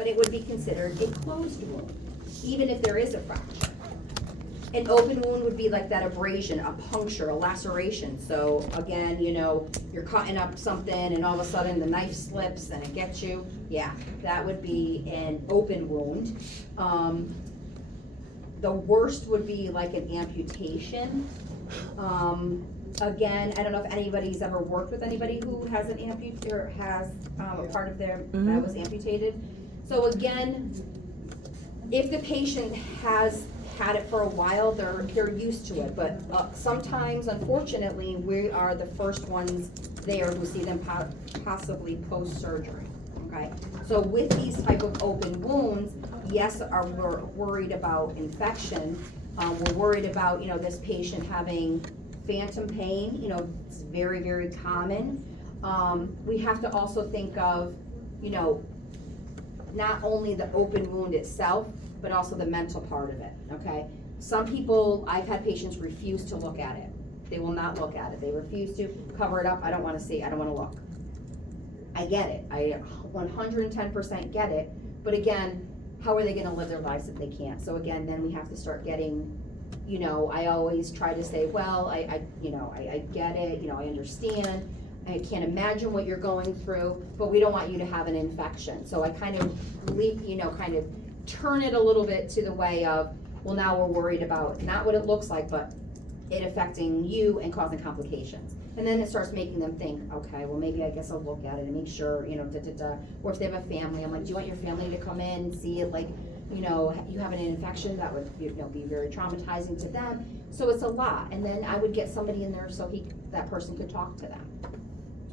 but it would be considered a closed wound, even if there is a fracture. An open wound would be like that abrasion, a puncture, a laceration. So again, you know, you're cutting up something and all of a sudden the knife slips and it gets you. Yeah, that would be an open wound. The worst would be like an amputation. Again, I don't know if anybody's ever worked with anybody who has an or has a part of their that was amputated. So again, if the patient has had it for a while, they're used to it, but sometimes, unfortunately, we are the first ones there who see them possibly post-surgery, okay? So with these type of open wounds, yes, we're worried about infection. We're worried about, you know, this patient having phantom pain, you know, it's very, very common. We have to also think of, you know, not only the open wound itself, but also the mental part of it, okay? Some people, I've had patients refuse to look at it. They will not look at it. They refuse to cover it up. I don't wanna see, I don't wanna look. I get it, I 110% get it, but again, how are they gonna live their lives if they can't? So again, then we have to start getting, you know, I always try to say, well, I get it, you know, I understand. I can't imagine what you're going through, but we don't want you to have an infection. So I kind of kind of turn it a little bit to the way of, well, now we're worried about not what it looks like, but it affecting you and causing complications. And then it starts making them think, okay, well, maybe I guess I'll look at it and make sure, you know, or if they have a family, I'm like, do you want your family to come in and see it, like, you know, you have an infection that would, you know, be very traumatizing to them. So it's a lot. And then I would get somebody in there so that person could talk to them,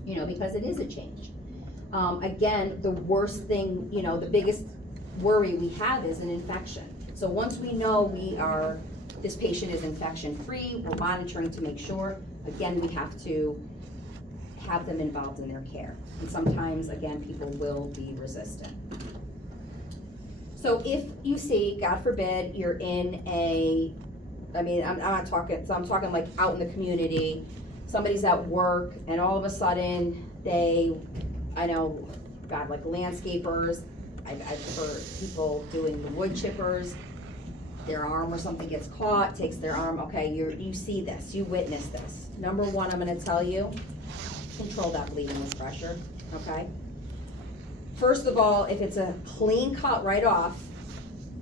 you know, because it is a change. Again, the worst thing, you know, the biggest worry we have is an infection. So once we know this patient is infection free, we're monitoring to make sure, again, we have to have them involved in their care. And sometimes, again, people will be resistant. So if you see, God forbid, you're in I'm talking like out in the community, somebody's at work and all of a sudden like landscapers, I've heard people doing the wood chippers, their arm or something gets caught, takes their arm, okay, you see this, you witness this. Number one, I'm gonna tell you, control that bleeding with pressure, okay? First of all, if it's a clean cut right off,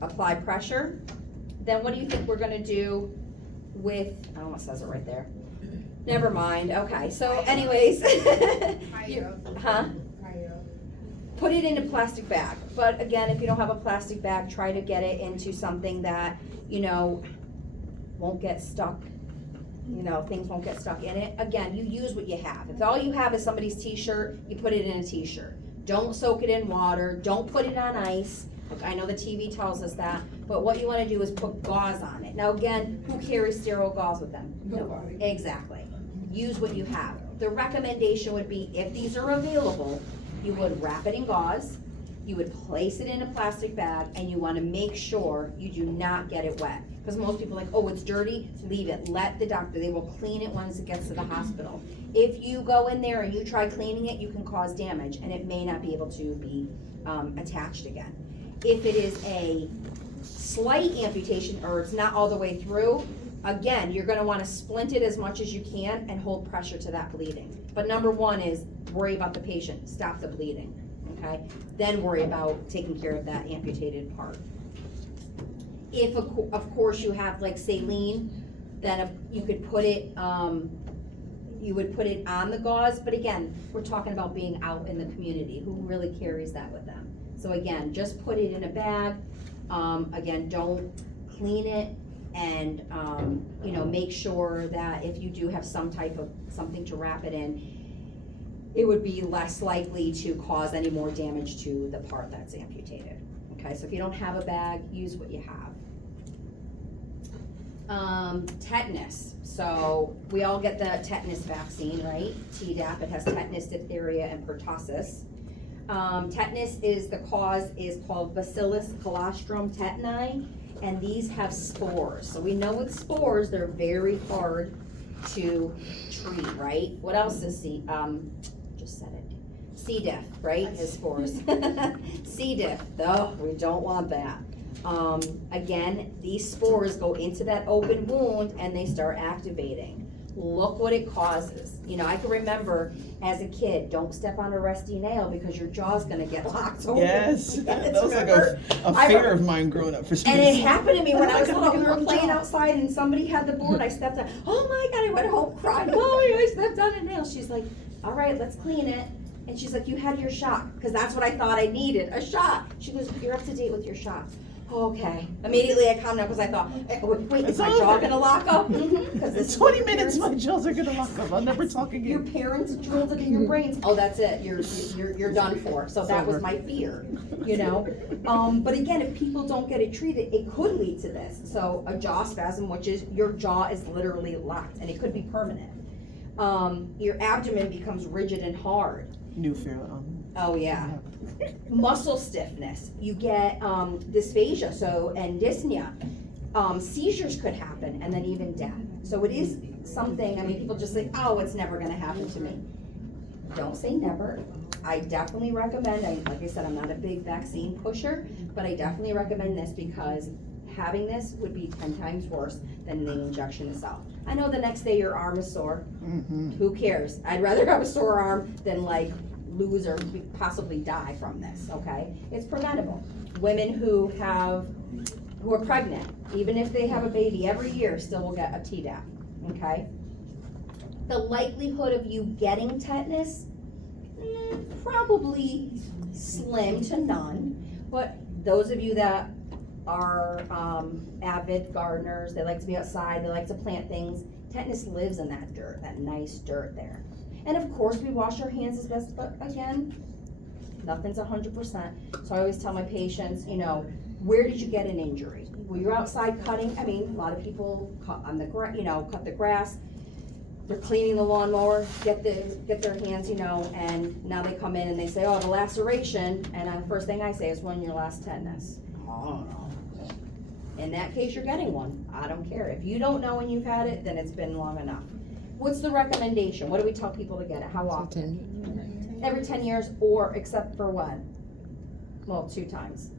apply pressure. Then what do you think we're gonna do with, I almost says it right there. Never mind, okay, so anyways. Put it in a plastic bag. But again, if you don't have a plastic bag, try to get it into something that, you know, won't get stuck. You know, things won't get stuck in it. Again, you use what you have. If all you have is somebody's t-shirt, you put it in a t-shirt. Don't soak it in water, don't put it on ice. Look, I know the TV tells us that, but what you wanna do is put gauze on it. Now again, who carries sterile gauze with them? Nobody. Exactly. Use what you have. The recommendation would be, if these are available, you would wrap it in gauze, you would place it in a plastic bag, and you wanna make sure you do not get it wet. Because most people are like, oh, it's dirty, leave it. Let the doctor, they will clean it once it gets to the hospital. If you go in there and you try cleaning it, you can cause damage, and it may not be able to be attached again. If it is a slight amputation, or it's not all the way through, again, you're gonna wanna splint it as much as you can and hold pressure to that bleeding. But number one is worry about the patient, stop the bleeding, okay? Then worry about taking care of that amputated part. If, of course, you have like saline, then you could put it, you would put it on the gauze, but again, we're talking about being out in the community. Who really carries that with them? So again, just put it in a bag. Again, don't clean it, and you know, make sure that if you do have some type of something to wrap it in, it would be less likely to cause any more damage to the part that's amputated. Okay, so if you don't have a bag, use what you have. Tetanus. So we all get the tetanus vaccine, right? Tdap, it has tetanus, diphtheria, and pertussis. Tetanus the cause is called Bacillus colostrum tetani, and these have spores. So we know with spores, they're very hard to treat, right? What else is just said it. C. diff, right, his spores. C. diff, though, we don't want that. Again, these spores go into that open wound and they start activating. Look what it causes. You know, I can remember as a kid, don't step on a rusty nail because your jaw's gonna get locked open. Yes, that was like a fear of mine growing up for some And it reason. happened to me when I was little. We were Jaw. playing outside and somebody had the board. I stepped on. Oh my God! I went home crying. Mommy, I stepped on a nail. She's like, "All right, let's clean it." And she's like, "You had your shot," because that's what I thought I needed, a shot. She goes, "You're up to date with your shots." Okay. Immediately I calmed down because I thought, wait, is my jaw gonna lock up? Because In 20 minutes, my jaws are gonna lock up. I'll never talk your again. parents drilled it in your brains. Oh, that's it. You're done for. So that was my fear, you know. But again, if people don't get it treated, it could lead to this. So a jaw spasm, which is your jaw is literally locked, and it could be permanent. Your abdomen becomes rigid and hard. New fear. Oh yeah. Muscle stiffness. You get dysphagia, and dyspnea. Seizures could happen, and then even death. So it is something. I mean, people just say, "Oh, it's never going to happen to me." Don't say never. I definitely recommend. Like I said, I'm not a big vaccine pusher, but I definitely recommend this because having this would be 10 times worse than the injection itself. I know the next day your arm is sore. Who cares? I'd rather have a sore arm than like lose or possibly die from this, okay? It's preventable. Women who are pregnant, even if they have a baby every year, still will get a Tdap, okay? The likelihood of you getting tetanus, probably slim to none, but those of you that are avid gardeners, they like to be outside, they like to plant things, tetanus lives in that dirt, that nice dirt there. And of course, we wash our hands as best, but again, nothing's 100%. So I always tell my patients, you know, where did you get an injury? Well, you're outside cutting. I mean, a lot of people cut on the cut the grass. They're cleaning the lawnmower, get their hands, you know, and now they come in and they say, "Oh, the laceration." And the first thing I say is, "When your last tetanus?" Oh no. In that case, you're getting one. I don't care. If you don't know when you've had it, then it's been long enough. What's the recommendation? What do we tell people to get it? How often? Every 10 years, or except for what? Well, 2 times.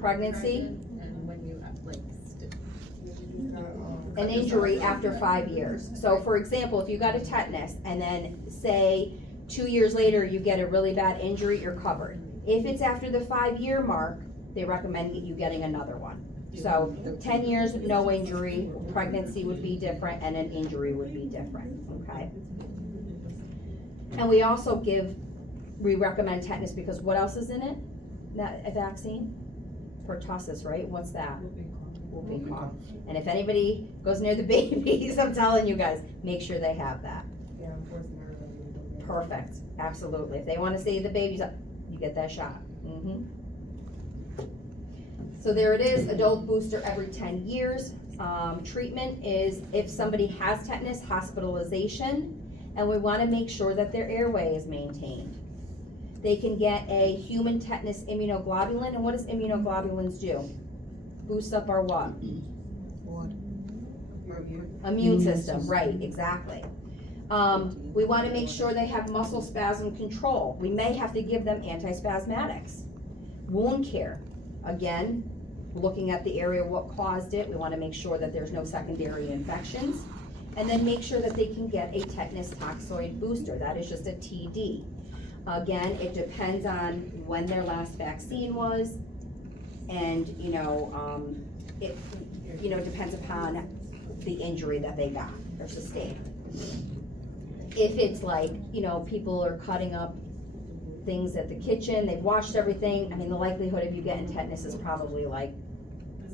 Pregnancy. And when you have like An injury after 5 years. So for example, if you got a tetanus and then say 2 years later you get a really bad injury, you're covered. If it's after the 5-year mark, they recommend you getting another one. So 10 years, no injury, pregnancy would be different, and an injury would be different, okay? And we also recommend tetanus because what else is in it? A vaccine? Pertussis, right? What's that? Whooping cough. And if anybody goes near the babies, I'm telling you guys, make sure they have that. Yeah, unfortunately. Perfect, absolutely. If they want to see the babies, you get that shot. So there it is, adult booster every 10 years. Treatment is if somebody has tetanus, hospitalization, and we want to make sure that their airway is maintained. They can get a human tetanus immunoglobulin, and what does immunoglobulins do? Boost up our what? Immune system, right, exactly. We want to make sure they have muscle spasm control. We may have to give them antispasmodics. Wound care, again, looking at the area, what caused it. We want to make sure that there's no secondary infections. And then make sure that they can get a tetanus toxoid booster. That is just a TD. Again, it depends on when their last vaccine was, and it depends upon the injury that they got or sustained. If it's like, people are cutting up things at the kitchen, they've washed everything, I mean, the likelihood of you getting tetanus is probably like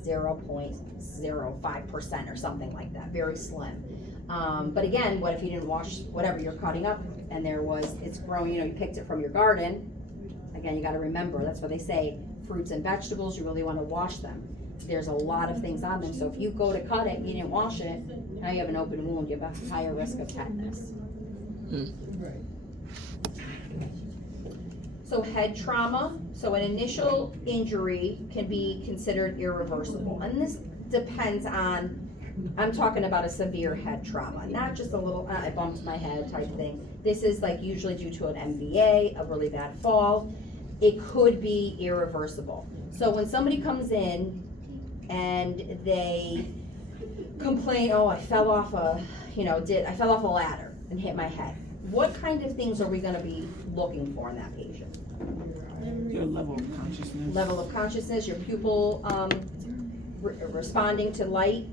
0.05% or something like that, very slim. But again, what if you didn't wash whatever you're cutting up and it's growing, you picked it from your garden. Again, you gotta remember, that's why they say fruits and vegetables, you really wanna wash them. There's a lot of things on them, so if you go to cut it and you didn't wash it, now you have an open wound, you have a higher risk of tetanus. So head trauma, so an initial injury can be considered irreversible, and this depends on I'm talking about a severe head trauma, not just a little, I bumped my head type thing. This is like usually due to an MVA, a really bad fall. It could be irreversible. So when somebody comes in and they complain, oh, I fell off a ladder and hit my head. What kind of things are we gonna be looking for in that patient? Your level of consciousness. Level of consciousness, your pupil, responding to light.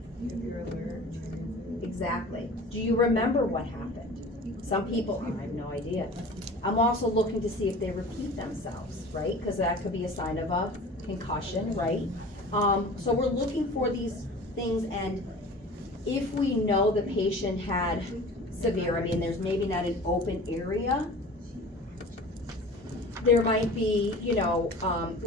Exactly. Do you remember what happened? Some people, I have no idea. I'm also looking to see if they repeat themselves, right? Because that could be a sign of a concussion, right? So we're looking for these things, and if we know the patient had severe, I mean, there's maybe not an open area, there might be,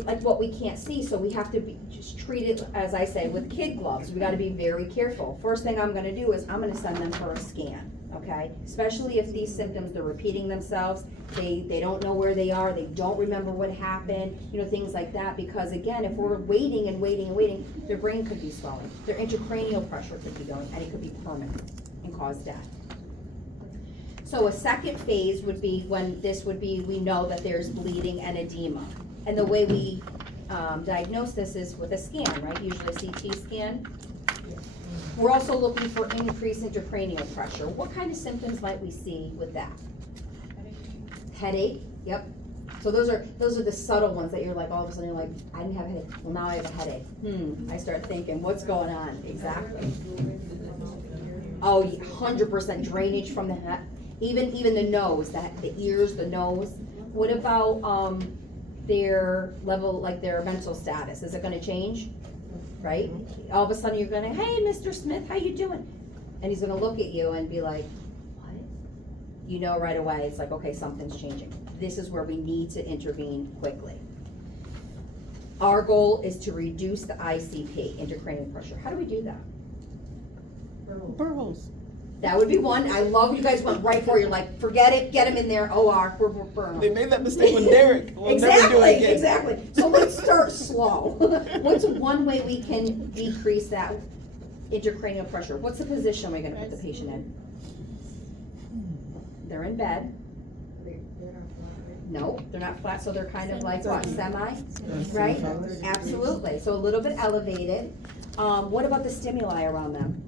like what we can't see, so we have to just treat it, as I say, with kid gloves. We gotta be very careful. First thing I'm gonna do is I'm gonna send them for a scan, okay? Especially if these symptoms, they're repeating themselves, they don't know where they are, they don't remember what happened, things like that, because again, if we're waiting and waiting and waiting, their brain could be swelling, their intracranial pressure could be going, and it could be permanent and cause death. So a second phase would be when we know that there's bleeding and edema. And the way we diagnose this is with a scan, right? Usually a CT scan. We're also looking for increased intracranial pressure. What kind of symptoms might we see with that? Headache, yep. So those are the subtle ones that you're like, all of a sudden you're like, I didn't have a headache. Well, now I have a headache. I start thinking, what's going on? Exactly. Oh, 100% drainage from the head. Even the nose, the ears, the nose. What about their level, like their mental status? Is it gonna change? Right? All of a sudden you're gonna, hey, Mr. Smith, how you doing? And he's gonna look at you and be like, what? You know right away, it's like, okay, something's changing. This is where we need to intervene quickly. Our goal is to reduce the ICP, intracranial pressure. How do we do that? Burr holes. That would be one. I love you guys went right for it. You're like, forget it, get him in there, OR, we're burning. They made that mistake with Derek. We'll never do it again. Exactly. So let's start slow. What's one way we can decrease that intracranial pressure? What's the position we're gonna put the patient in? They're in bed. No, they're not flat, so they're kind of like what, semi? Right? Absolutely. So a little bit elevated. What about the stimuli around them?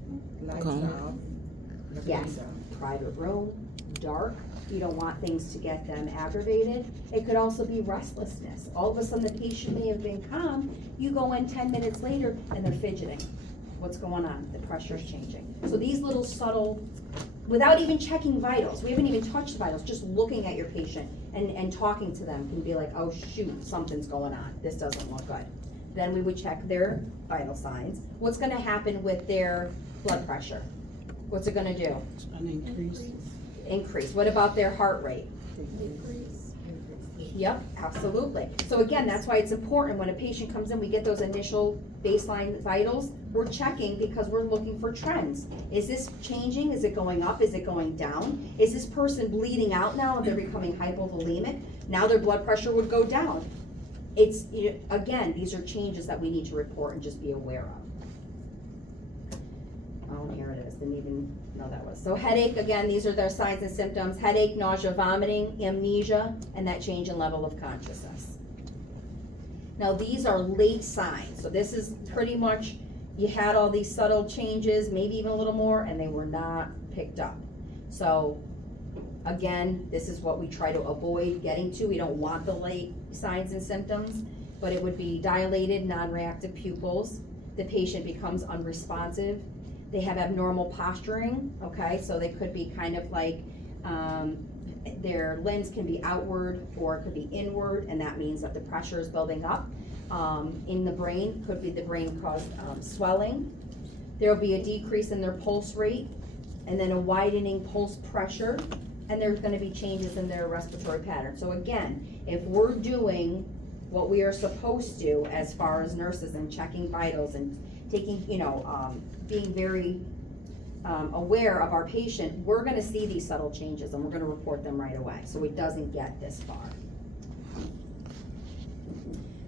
Yes, private room, dark, you don't want things to get them aggravated. It could also be restlessness. All of a sudden the patient may have been calm, you go in 10 minutes later and they're fidgeting. What's going on? The pressure's changing. So these little subtle, without even checking vitals, we haven't even touched vitals, just looking at your patient and talking to them can be like, oh shoot, something's going on, this doesn't look good. Then we would check their vital signs. What's gonna happen with their blood pressure? What's it gonna do? It's gonna increase. Increase. What about their heart rate? Yep, absolutely. So again, that's why it's important when a patient comes in, we get those initial baseline vitals, we're checking because we're looking for trends. Is this changing? Is it going up? Is it going down? Is this person bleeding out now and they're becoming hypovolemic? Now their blood pressure would go down. It's, again, these are changes that we need to report and just be aware of. Oh, here it is, didn't even know that was. So headache, again, these are their signs and symptoms. Headache, nausea, vomiting, amnesia, and that change in level of consciousness. Now these are late signs. So this is pretty much, you had all these subtle changes, maybe even a little more, and they were not picked up. So again, this is what we try to avoid getting to. We don't want the late signs and symptoms, but it would be dilated, non-reactive pupils. The patient becomes unresponsive. They have abnormal posturing, okay? So they could be kind of like, their limbs can be outward or it could be inward, and that means that the pressure is building up. In the brain, could be the brain caused swelling. There'll be a decrease in their pulse rate, and then a widening pulse pressure, and there's gonna be changes in their respiratory pattern. So again, if we're doing what we are supposed to as far as nurses and checking vitals and taking, being very aware of our patient, we're gonna see these subtle changes and we're gonna report them right away, so it doesn't get this far.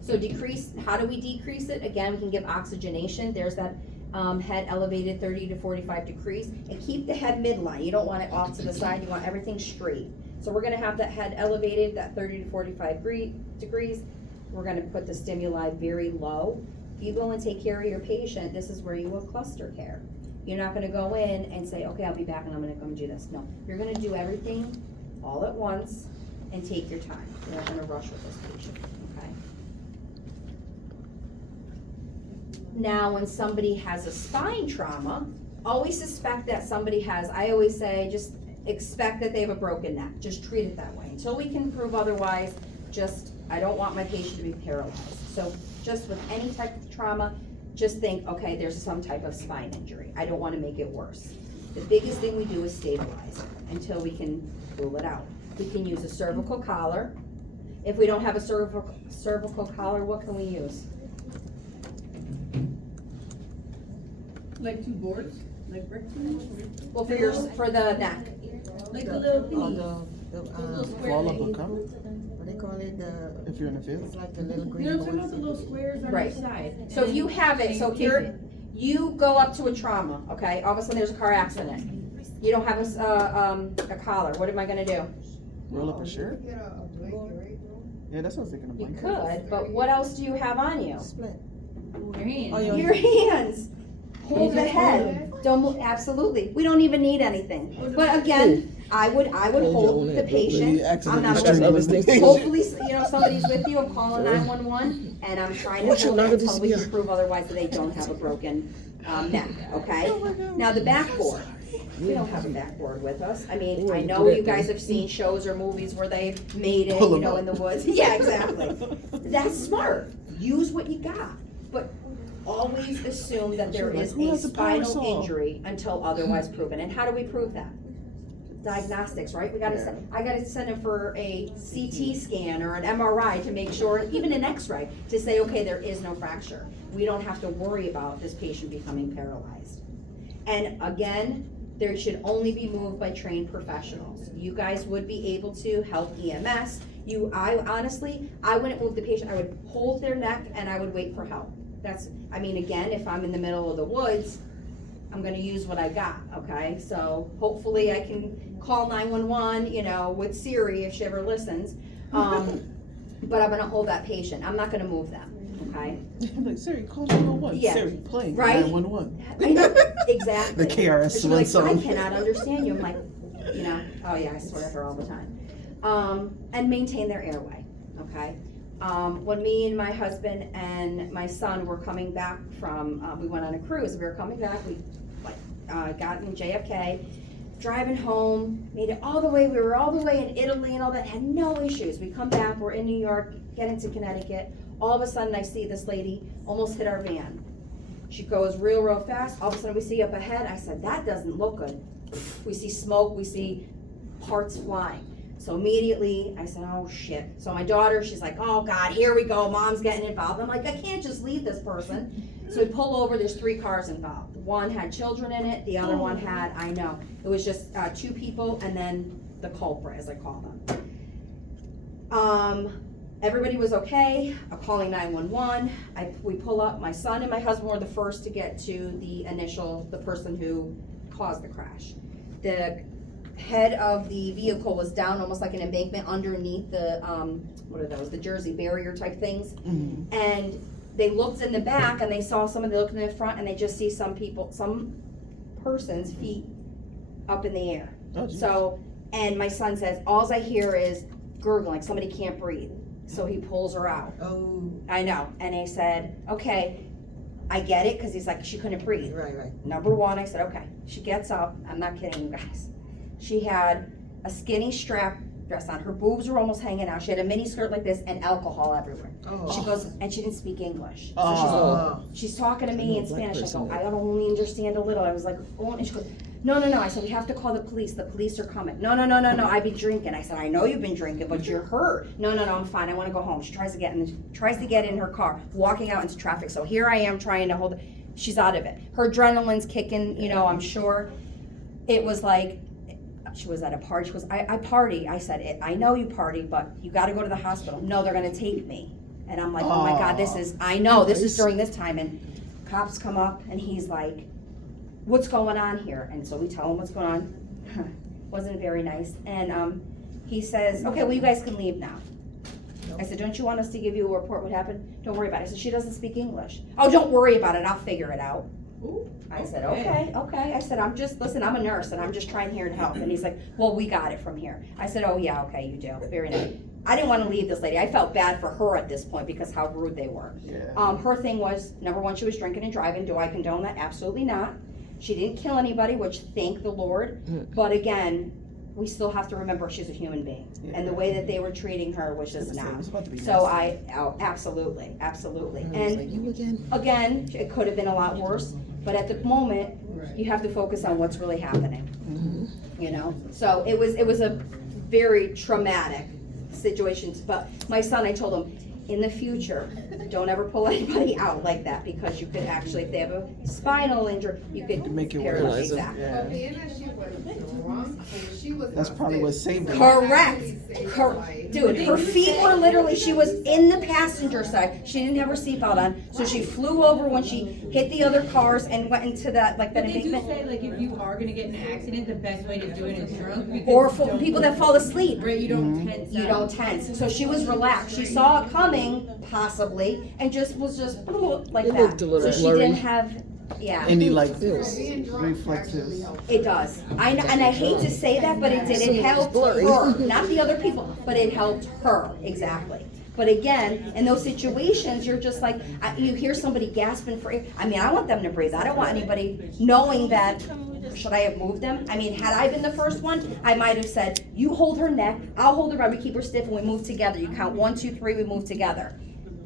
So decrease, how do we decrease it? Again, we can give oxygenation, there's that, head elevated 30 to 45 degrees, and keep the head midline, you don't want it off to the side, you want everything straight. So we're gonna have that head elevated, that 30 to 45 degrees, we're gonna put the stimuli very low. If you go and take care of your patient, this is where you will cluster care. You're not gonna go in and say, okay, I'll be back and I'm gonna come do this. No, you're gonna do everything all at once and take your time. You're not gonna rush with this patient, okay? Now, when somebody has a spine trauma, always suspect that somebody has, I always say, just expect that they have a broken neck. Just treat it that way. Until we can prove otherwise, I don't want my patient to be paralyzed. So just with any type of trauma, just think, okay, there's some type of spine injury. I don't want to make it worse. The biggest thing we do is stabilize until we can rule it out. We can use a cervical collar. If we don't have a cervical collar, what can we use? Like 2 boards, like rectangles? Well, for the neck. Like the little Oh, thingies. the, Those little square Fall of a things. cup, what they call it, the, if you're in the field. it's like the little You green know what I'm talking about, the boards. little squares on Right. the side? So if you have it, so And here, tape it. you go up to a trauma, okay, all of a sudden there's a car accident. You don't have a collar, what am I gonna do? Roll up a shirt? Yeah, that's what I was thinking of. You blanket. could, but what else do you have on you? Split. Your hand. Oh, your- Your hands. Hold the head. Don't move, absolutely. We don't even need anything. But again, I would hold the patient. I'm not accidentally. hopefully, somebody's with you, I'm calling 911, and I'm trying to hold it until we can prove otherwise that they don't have a broken, neck, okay? Now, the backboard. We don't have a backboard with us. I mean, I know you guys have seen shows or movies where they've made it, Pull 'em in the up. woods. Yeah, exactly. That's smart. Use what you got. But always assume that there is Who a has a power spinal saw? injury until otherwise proven. And how do we prove that? Diagnostics, right? I gotta send them for a CT scan or an MRI to make sure, even an X-ray, to say, okay, there is no fracture. We don't have to worry about this patient becoming paralyzed. And again, there should only be moved by trained professionals. You guys would be able to help EMS. I wouldn't move the patient, I would hold their neck and I would wait for help. Again, if I'm in the middle of the woods, I'm gonna use what I got, okay? So hopefully I can call 911, with Siri if she ever listens. But I'm gonna hold that patient, I'm not gonna move them, okay? Like, Siri, call 911. Yeah. Siri, play Right? 911. I know, exactly. The KRS But she's One like, song. I cannot understand you. I'm like, oh yeah, I swear to her all the time. And maintain their airway, okay? When me and my husband and my son were coming back from, we went on a cruise, we were coming back, we got in JFK, driving home, made it all the way, we were all the way in Italy and all that, had no issues. We come back, we're in New York, get into Connecticut, all of a sudden I see this lady almost hit our van. She goes real fast, all of a sudden we see up ahead, I said, that doesn't look good. We see smoke, we see parts flying. So immediately I said, oh shit. So my daughter, she's like, oh God, here we go, mom's getting involved. I'm like, I can't just leave this person. So we pull over, there's 3 cars involved. One had children in it, the other one had, it was just 2 people and then the culprit, as I call them. Everybody was okay, I'm calling 911. We pull up, my son and my husband were the first to get to the person who caused the crash. The head of the vehicle was down almost like an embankment underneath the, what are those, the Jersey barrier type things. Mhm. And they looked in the back and they saw somebody looking in the front and they just see some person's feet up in the air. Oh, geez. So, and my son says, alls I hear is gurgling, somebody can't breathe. So he pulls her out. Oh, I know, and he said, okay, I get it, because he's like, she couldn't breathe. right. Number 1, I said, okay. She gets up, I'm not kidding you guys. She had a skinny strap dress on. Her boobs were almost hanging out. She had a mini skirt like this and alcohol everywhere. Oh. She goes, and she didn't speak English. So Oh. she's talking to me in Spanish. I go, I don't only understand a little. I was like, oh, and she goes, no. I said, we have to call the police. The police are coming. No. I've been drinking. I said, I know you've been drinking, but you're hurt. No, I'm fine. I want to go home. She tries to get in her car, walking out into traffic. So here I am trying to hold it. She's out of it. Her adrenaline's kicking, I'm sure. It was like, she was at a party. She goes, I party. I said, I know you party, but you got to go to the hospital. No, they're going to take me. And I'm like, oh my God, I know, this is during this time, and cops come up, and he's like, what's going on here? And so we tell him what's going on. Wasn't very nice. And he says, okay, well, you guys can leave now. I said, don't you want us to give you a report what happened? Don't worry about it. I said, she doesn't speak English. Oh, don't worry about it, I'll figure it out. Ooh, I said, okay. I said, listen, I'm a nurse, and I'm just trying here to help. And he's like, well, we got it from here. I said, oh yeah, okay, you do, very nice. I didn't want to leave this lady. I felt bad for her at this point because how rude they were. Yeah. Her thing was, number one, she was drinking and driving. Do I condone that? Absolutely not. She didn't kill anybody, which thank the Lord. But again, we still have to remember she's a human being. Yeah. And the way that they were treating her was just It not. was about to be So nasty. absolutely. I was like, And you again? again, it could have been a lot worse, but at the moment, Right. you have to focus on what's really happening. You know, so it was a very traumatic situation. But my son, I told him, in the future, don't ever pull anybody out like that, because you could actually, if they have a spinal injury, you could Make it paralyze. worse. Exactly. Yeah. Being that she was drunk and she was That's probably what saved her. Correct. Dude, her feet were literally, she was in the passenger side. She didn't have her seatbelt on, so she flew over when she hit the other cars and went into that, like, that But they do embankment. say, like, if you are gonna get in an accident, the best way to do it is drunk. because Or you for don't- people that fall asleep. Right, you don't tense You up. don't tense. So she was relaxed. She saw it coming, possibly, and was just like It that. looked a little So she blurry. didn't have, yeah. Any like Being drunk reflexes. actually helps. It does. And I hate to say that, but it did. It helped blurry. her, not the other people, but it helped her, exactly. But again, in those situations, you're just like, you hear somebody gasping for air. I mean, I want them to breathe. I don't want anybody knowing that, should I have moved them? I mean, had I been the first one, I might have said, you hold her neck, I'll hold her arm, we keep her stiff, and we move together. You count 1, 2, 3, we move together.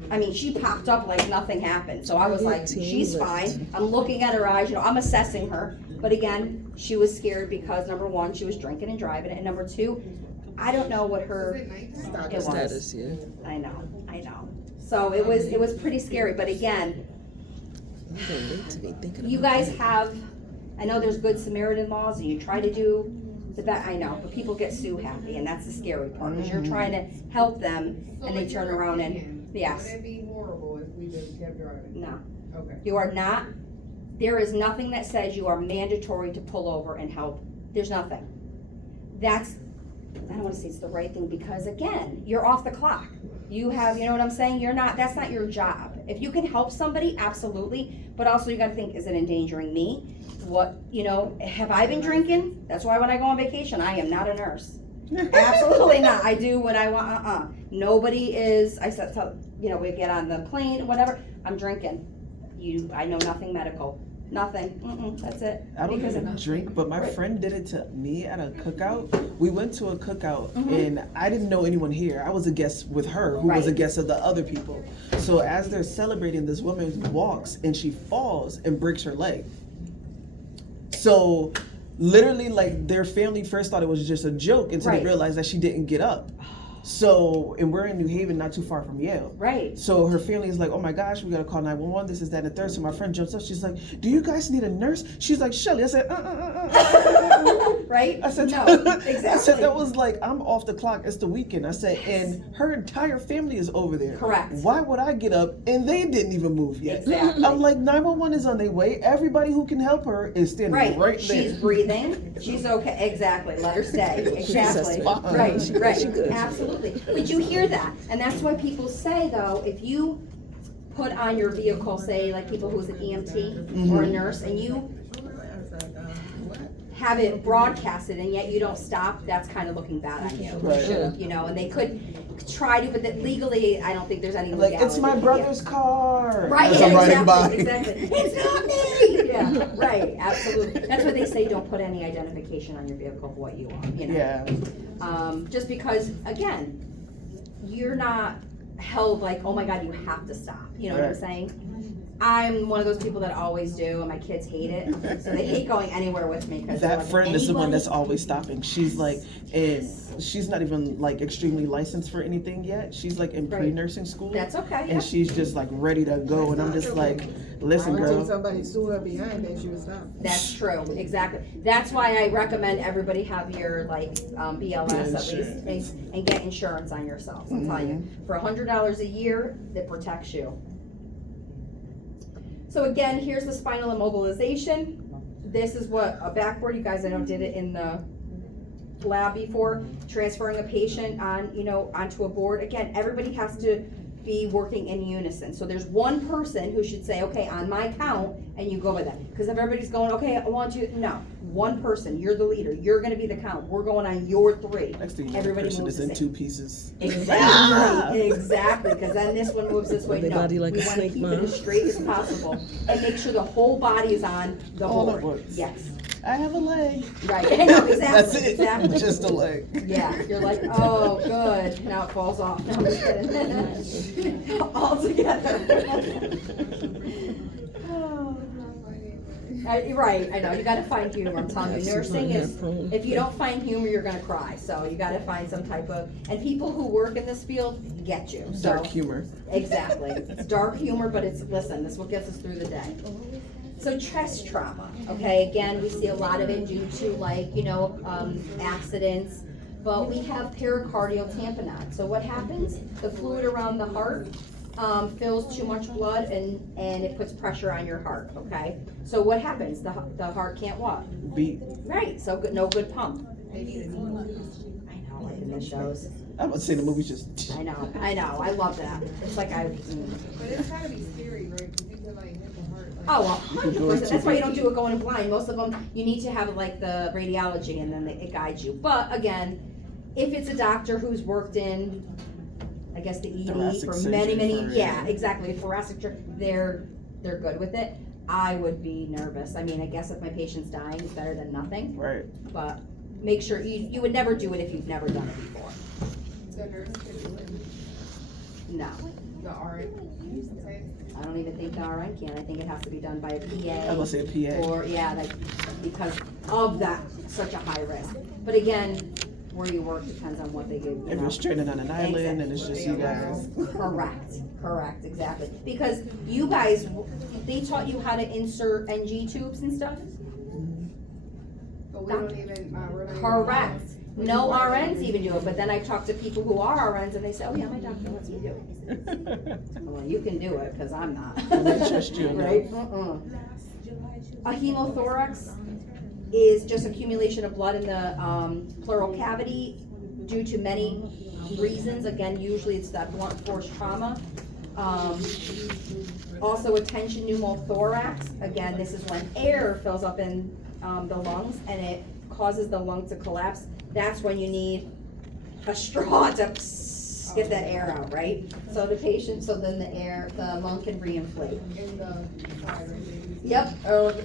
I mean, she popped up like nothing happened. So I was like, she's fine. I'm looking at her eyes, you know, I'm assessing her. But again, she was scared because number one, she was drinking and driving, and number two, I don't know what her, it was. Status, yeah. I know. So it was pretty scary, but again, You don't need to be thinking you about guys that. have, I know there's good Samaritan laws, and you try to do the best, I know, but people get sue happy, and that's the scary part, because you're trying to help them, So and they in turn your around opinion, yes. Would it be horrible if we just kept driving? No. Okay. You are not, there is nothing that says you are mandatory to pull over and help. There's nothing. That's, I don't wanna say it's the right thing, because again, you're off the clock. You have, you know what I'm saying? You're not, that's not your job. If you can help somebody, absolutely, but also you gotta think, is it endangering me? What, you know, have I been drinking? That's why when I go on vacation, I am not a nurse. Absolutely not. I do what I want, Nobody is, I said, so, you know, we get on the plane, whatever, I'm drinking. I know nothing medical, nothing, that's it. I don't Because even drink, but my Right. friend did it to me at a cookout. We went to a cookout Mhm. and I didn't know anyone here. I was a guest with her, who was a Right. guest of the other people. So as they're celebrating, this woman walks and she falls and breaks her leg. So literally, like, their family first thought it was just a joke until Right. they realized that she didn't get up. So, and we're in New Haven, not too far from Yale. Right, So her family is like, oh my gosh, we gotta call 911, this is that and the third. So my friend jumps up, she's like, do you guys need a nurse? She's like, Shelly. I said, right? I said, No, I said, exactly. that was like, I'm off the clock, it's the weekend. I said, and her entire family is over there. Correct. Why would I get up and they didn't even move yet? Exactly. I'm like, 911 is on their way. Everybody who can help her is standing Right, right she's there. breathing, she's okay, exactly, let her stay, exactly, fine. right, She right, good. absolutely. But you hear that, and that's why people say though, if you put on your vehicle, say like people who's an EMT or a nurse, and you have it broadcasted and yet you don't stop, that's kind of looking bad on you. Right. You know, and they could try to, but that legally, I don't think there's any Like, legality. it's my Yeah. brother's car. Right, As yeah, I'm riding by. exactly. It's not me! Yeah, right, absolutely. That's why they say don't put any identification on your vehicle of what you are, you know? Yeah. Just because, again, you're not held like, oh my God, you have to stop, you know what I'm Right. saying? I'm one of those people that always do, and my kids hate it, so they hate going anywhere with me, because That friend is the one that's always. always stopping. She's like, and she's not even like extremely licensed for anything yet. She's like in Right. pre-nursing school. That's okay, yeah. And she's just like ready to go. And I'm just like, Listen, Until girl. somebody sue her behind, then she would stop. That's true, exactly. That's why I recommend everybody have your BLS at least and get insurance on yourself. I'll tell you, for $100 a year, that protects you. So again, here's the spinal immobilization. This is what a backboard. You guys, I know did it in the lab before, transferring a patient on, onto a board. Again, everybody has to be working in unison. So there's one person who should say, okay, on my count, and you go with that. Because if everybody's going, okay, I want you, no. One person, you're the leader. You're gonna be the count. We're going on your 3. Next thing you know, the Everybody person moves is the in same. 2 pieces. Exactly, exactly, because then this one moves this way. Their No, body like we a wanna snake, keep it Mom. as straight as possible and make sure the whole body is on the All at board. once. Yes, I have a leg. right, I know, exactly, That's it. exactly. Just a leg. Yeah, you're like, oh, good, now it falls off. No, I'm just kidding. All together. Right, I know, you gotta find humor, I'm telling you, nursing is, if you don't find humor, you're gonna cry, so you gotta find some type of, and people who work in this field get you, so. Dark humor. Exactly, it's dark humor, but it's, listen, this is what gets us through the day. So chest trauma, okay, again, we see a lot of it due to accidents, but we have pericardial tamponade. So what happens? The fluid around the heart fills too much blood and it puts pressure on your heart, okay? So what happens? The heart can't what? Beat. Right, so good, no good pump. I know, like in the shows. I'm about to say the movie's just. I know, I love that. It's like But it's gotta be scary, right? 'Cause you can like hit the heart. Like, Oh, well, You can go 100%. into That's why you the- don't do it going in blind. Most of them, you need to have like the radiology and then it guides you. But again, if it's a doctor who's worked in, I guess the ED Thoracic for surgery many, for- yeah, exactly, thoracic, they're good with it. I would be nervous. I mean, I guess if my patient's dying, it's better than nothing. Right. But make sure, you would never do it if you've never done it before. the nurse could do it. No, The RN, sometimes. I don't even think the RN can. I think it has to be done by a PA. I was gonna say PA. Or, yeah, like, because of that, such a high risk. But again, where you work depends on what they do. If you're stranded on an island and it's just you guys. Correct, exactly. Because you guys, they taught you how to insert NG tubes and stuff? But we don't even, we're not even. Correct. No RNs even do it, but then I talk to people who are RNs and they say, oh yeah, my doctor lets me do it. Well, you can do it, cause I'm not. I trust you, no. Right? A hemothorax is just accumulation of blood in the pleural cavity due to many reasons. Again, usually it's that blunt force trauma. Also a tension pneumothorax. Again, this is when air fills up in the lungs and it causes the lung to collapse. That's when you need a straw to get that air out, right? So the patient, so then the lung can reinflate. In the side, right? Yep,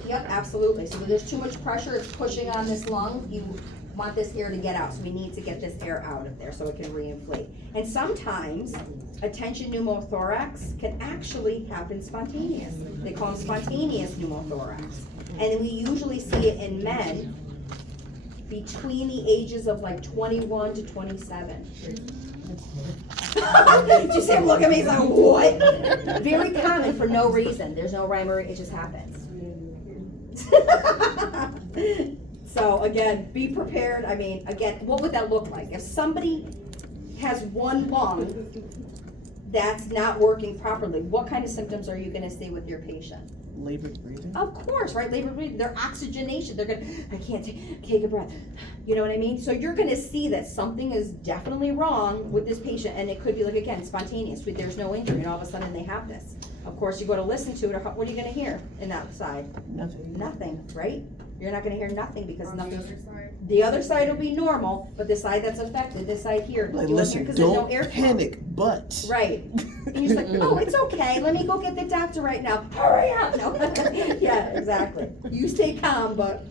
yep, absolutely. So when there's too much pressure, it's pushing on this lung, you want this air to get out, so we need to get this air out of there so it can reinflate. And sometimes, a tension pneumothorax can actually happen spontaneous. They call them spontaneous pneumothorax. And we usually see it in men between the ages of like 21 to 27. Just him look at me, he's like, what? Very common for no reason. There's no rhyme or it just happens. So again, be prepared. I mean, again, what would that look like? If somebody has one lung that's not working properly, what kind of symptoms are you gonna see with your patient? Labored breathing. Of course, right? Labor breathing, their oxygenation, they're gonna, I can't take a breath. You know what I mean? So you're gonna see that something is definitely wrong with this patient, and it could be like, again, spontaneous, there's no injury, and all of a sudden they have this. Of course, you go to listen to it, or what are you gonna hear in that side? Nothing. Nothing, right? You're not gonna hear nothing because On the nothing's, other side. the other side will be normal, but the side that's affected, this side here, Like, you won't hear listen, because there's no don't airflow. panic, but. Right. And you're just like, oh, it's okay, let me go get the doctor right now, hurry up, no. Yeah, exactly. You stay calm, but,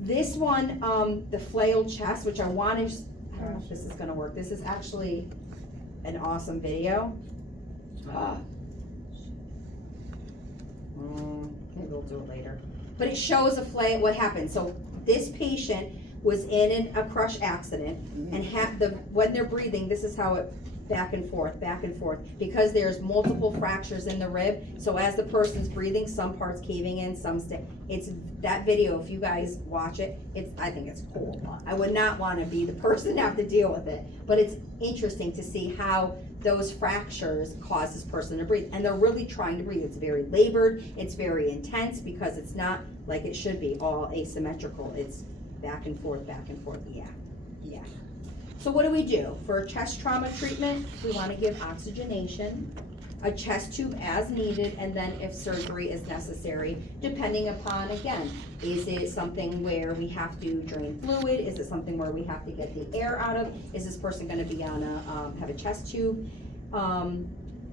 This one, the flailed chest, which I don't know if this is gonna work, this is actually an awesome video. Maybe we'll do it later. But it shows a flail, what happened, so this patient was in a crush accident and when they're breathing, this is how it back and forth, because there's multiple fractures in the rib. So as the person's breathing, some parts caving in, some stay. It's that video, if you guys watch it, I think it's cool. I would not want to be the person to have to deal with it, but it's interesting to see how those fractures cause this person to breathe. And they're really trying to breathe. It's very labored, it's very intense, because it's not like it should be all asymmetrical. It's back and forth, yeah. So what do we do? For chest trauma treatment, we want to give oxygenation, a chest tube as needed, and then if surgery is necessary, depending upon, again, is it something where we have to drain fluid? Is it something where we have to get the air out of? Is this person going to be on have a chest tube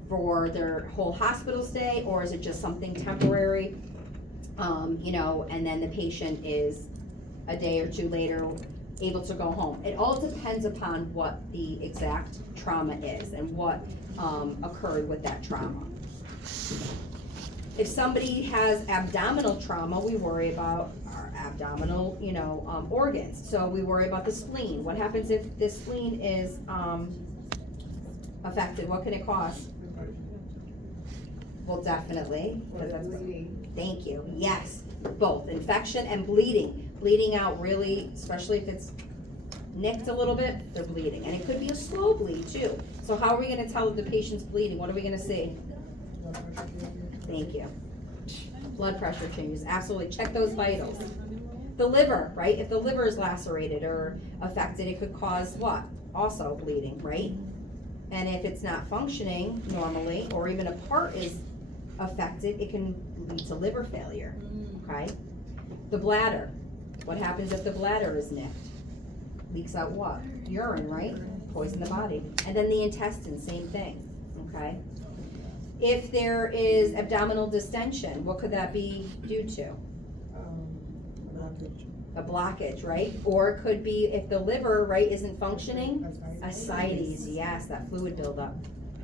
for their whole hospital stay, or is it just something temporary? And then the patient is a day or two later able to go home. It all depends upon what the exact trauma is and what occurred with that trauma. If somebody has abdominal trauma, we worry about our abdominal, organs. So we worry about the spleen. What happens if the spleen is affected? What can it cause? Well, definitely. Thank you. Yes, both infection and bleeding. Bleeding out really, especially if it's nicked a little bit, they're bleeding. And it could be a slow bleed too. So how are we gonna tell if the patient's bleeding? What are we gonna see? Thank you. Blood pressure changes, absolutely. Check those vitals. The liver, right? If the liver is lacerated or affected, it could cause what? Also bleeding, right? And if it's not functioning normally, or even a part is affected, it can lead to liver failure, okay? The bladder. What happens if the bladder is nicked? Leaks out what? Urine, right? Poison the body. And then the intestine, same thing, okay? If there is abdominal distension, what could that be due to? A blockage, right? Or it could be if the liver, right, isn't functioning, ascites, yes, that fluid buildup.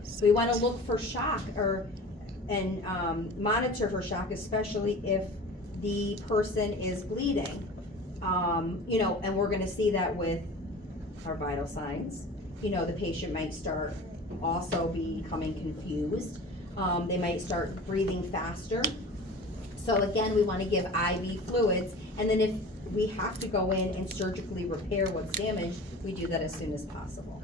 So we want to look for shock and monitor for shock, especially if the person is bleeding. And we're gonna see that with our vital signs. The patient might start also becoming confused. They might start breathing faster. So again, we wanna give IV fluids, and then if we have to go in and surgically repair what's damaged, we do that as soon as possible.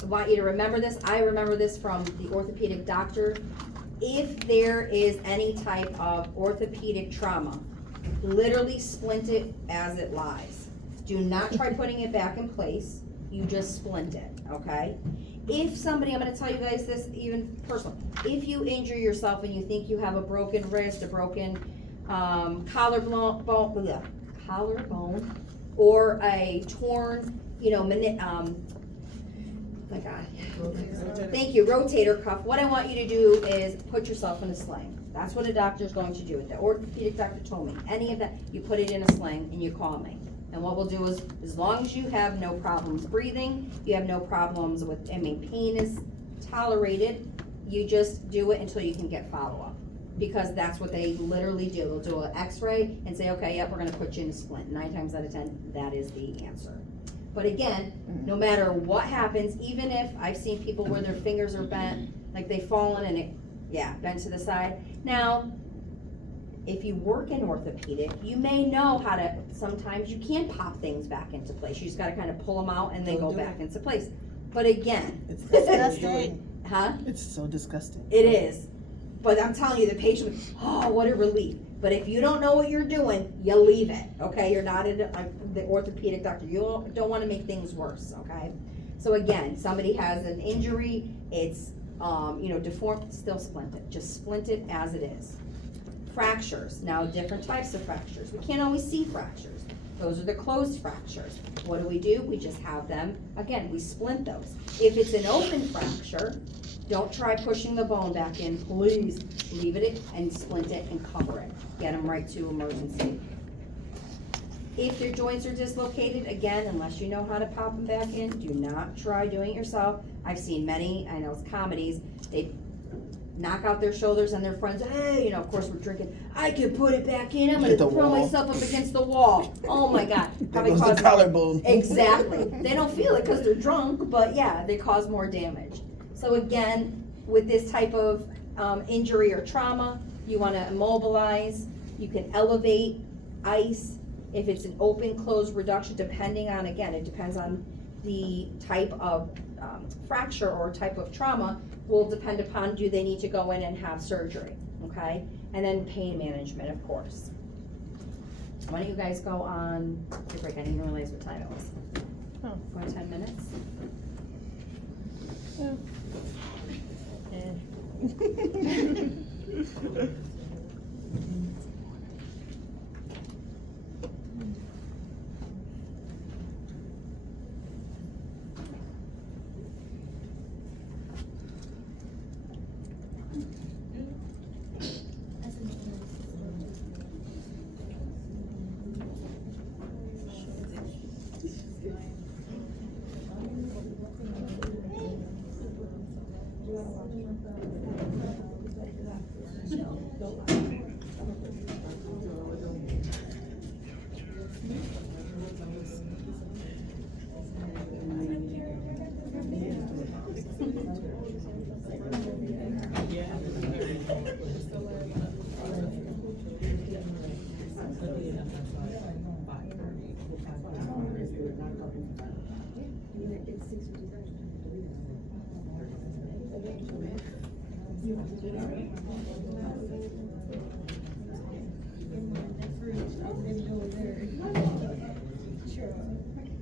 I want you to remember this. I remember this from the orthopedic doctor. If there is any type of orthopedic trauma, literally splint it as it lies. Do not try putting it back in place. You just splint it, okay? If somebody, I'm gonna tell you guys this even personal, if you injure yourself and you think you have a broken wrist, a broken collarbone, or a torn, my God. Thank you, rotator cuff. What I want you to do is put yourself in a sling. That's what a doctor's going to do. The orthopedic doctor told me, any of that, you put it in a sling and you call me. And what we'll do is, as long as you have no problems breathing, you have no problems with, pain is tolerated, you just do it until you can get follow-up. Because that's what they literally do. They'll do an x-ray and say, okay, yep, we're gonna put you in a splint. 9 times out of 10, that is the answer. But again, no matter what happens, even if I've seen people where their fingers are bent, like they've fallen and bent to the side. Now, if you work in orthopedic, you may know how to, sometimes you can pop things back into place. You just gotta kind of pull them out and they go back into place. But again. It's disgusting. Huh? It's so disgusting. It is. But I'm telling you, the patient, oh, what a relief. But if you don't know what you're doing, you leave it, okay? You're not the orthopedic doctor. You don't want to make things worse, okay? So again, somebody has an injury, it's, deformed, still splint it. Just splint it as it is. Fractures, now different types of fractures. We can't always see fractures. Those are the closed fractures. What do? We just have them, again, we splint those. If it's an open fracture, don't try pushing the bone back in, please. Leave it and splint it and cover it. Get them right to emergency. If your joints are dislocated, again, unless you know how to pop them back in, do not try doing it yourself. I've seen many, I know it's comedies, they knock out their shoulders and their friends, hey, you know, of course we're drinking, I can put it back in, I'm gonna Hit the throw wall. myself up against the wall. Oh my God. There Probably goes the cause- collarbone. Exactly. They don't feel it because they're drunk, but yeah, they cause more damage. So again, with this type of injury or trauma, you wanna immobilize, you can elevate, ice. If it's an open, closed reduction, depending on, again, it depends on the type of fracture or type of trauma, will depend upon do they need to go in and have surgery, okay? And then pain management, of course. Why don't you guys go on your break? I didn't even realize what time it was. Oh. Going 10 minutes?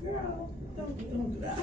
Girl, don't do that.